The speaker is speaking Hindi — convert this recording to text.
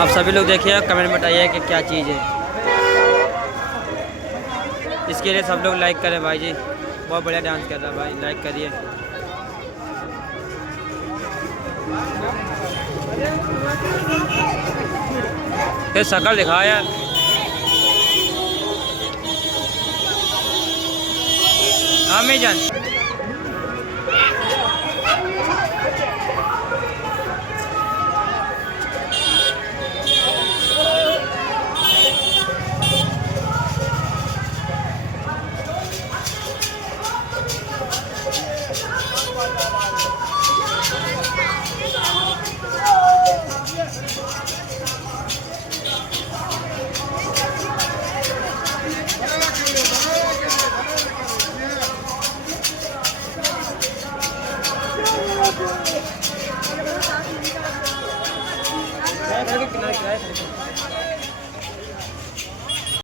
आप सभी लोग देखिए, कमेंट में बताइए कि क्या चीज़ है। इसके लिए सब लोग लाइक करें भाई जी, बहुत बढ़िया डांस कर रहा है भाई, लाइक करिए। फिर शक्ल दिखा यार। अमेजन किनारे